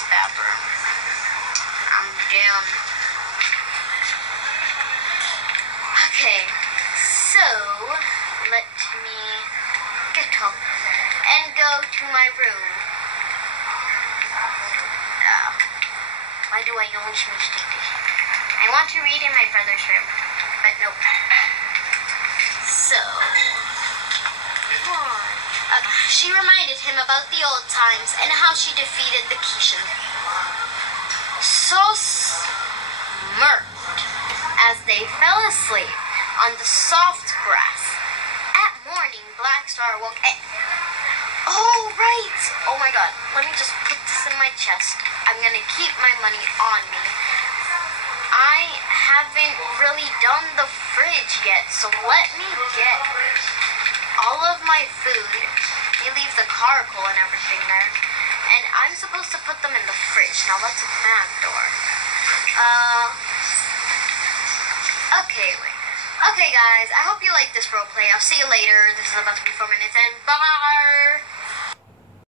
this bathroom. I'm down. Okay, so let me get up and go to my room. Why do I always mistake this? I want to read in my brother's room, but nope. So, she reminded him about the old times and how she defeated the Kishan. So smirked as they fell asleep on the soft grass. At morning, Black Star woke and... Oh, right! Oh my god, let me just put this in my chest. I'm gonna keep my money on me. I haven't really done the fridge yet, so let me get all of my food. You leave the charcoal and everything there. And I'm supposed to put them in the fridge. Now that's a back door. Okay, wait. Okay, guys, I hope you liked this roleplay. I'll see you later. This is about to be 4 minutes, and bye!